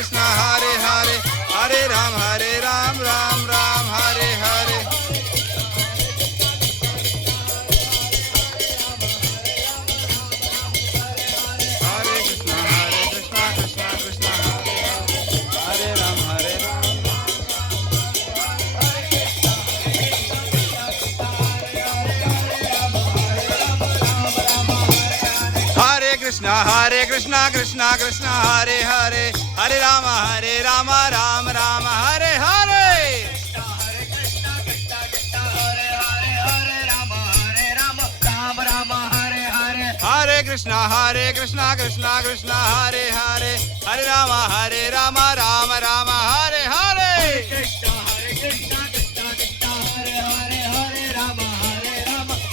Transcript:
Krishna Hare Hare Hare Ram Ram Ram Hare Hare Hare Krishna Krishna Krishna Hare Hare Ram Hare Krishna Krishna Krishna Hare Hare Hare Rama Ram Hare Hare Hare Krishna Krishna Krishna Hare Hare Hare Rama Ram Hare Hare